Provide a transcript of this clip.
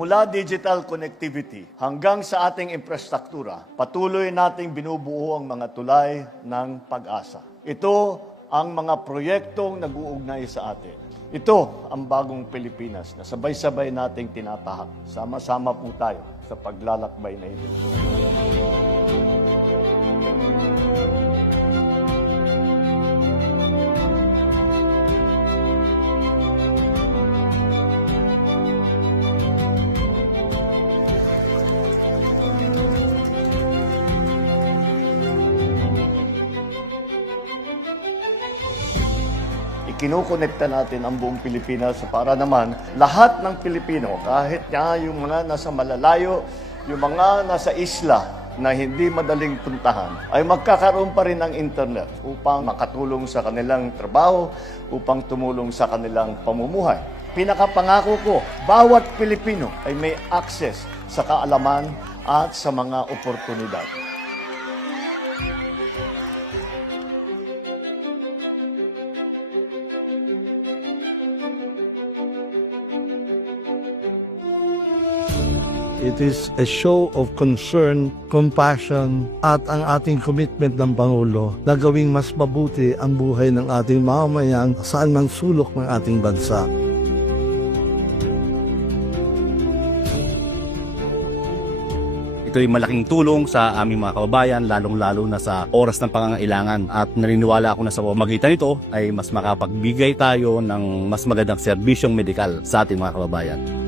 Mula digital connectivity hanggang sa ating infrastruktura, patuloy nating binubuo ang mga tulay ng pag-asa. Ito ang mga proyektong nag-uugnay sa atin. Ito ang bagong Pilipinas na sabay-sabay nating tinatahak. Sama-sama po tayo sa paglalakbay na ito. Kinukonekta natin ang buong Pilipinas para naman lahat ng Pilipino, kahit nga yung mga nasa malalayo, yung mga nasa isla na hindi madaling puntahan, ay magkakaroon pa rin ng internet upang makatulong sa kanilang trabaho, upang tumulong sa kanilang pamumuhay. Pinakapangako ko, bawat Pilipino ay may access sa kaalaman at sa mga oportunidad. It is a show of concern, compassion, at ang ating commitment ng Pangulo na gawing mas mabuti ang buhay ng ating mamamayan saan mang sulok ng ating bansa. Ito ay malaking tulong sa aming mga kababayan, lalong-lalo na sa oras ng pangangailangan. At naniniwala ako na sa pamamagitan nito ay mas makapagbigay tayo ng mas magandang serbisyong medikal sa ating mga kababayan.